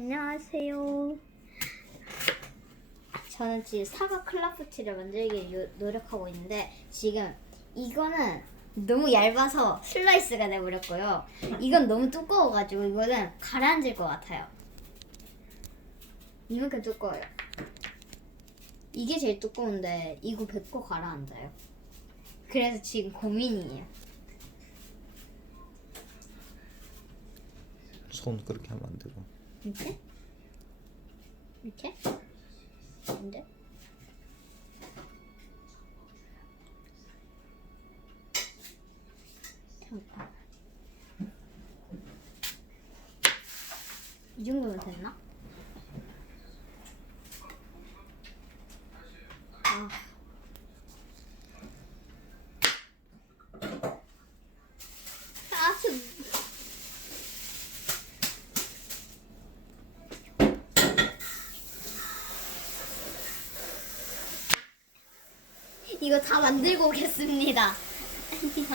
안녕하세요. 저는 지금 사과 클라프티를 만들기 요- 노력하고 있는데 지금 이거는 너무 얇아서 슬라이스가 돼버렸고요. 이건 너무 두꺼워가지고 이거는 가라앉을 것 같아요. 이만큼 두꺼워요. 이게 제일 두꺼운데 이거 100% 가라앉아요. 그래서 지금 고민이에요. 손 그렇게 하면 안 되고 이렇게? 이렇게? 근데? 잠깐. 이 정도면 됐나? 아. 아, 이거 다 만들고 오겠습니다.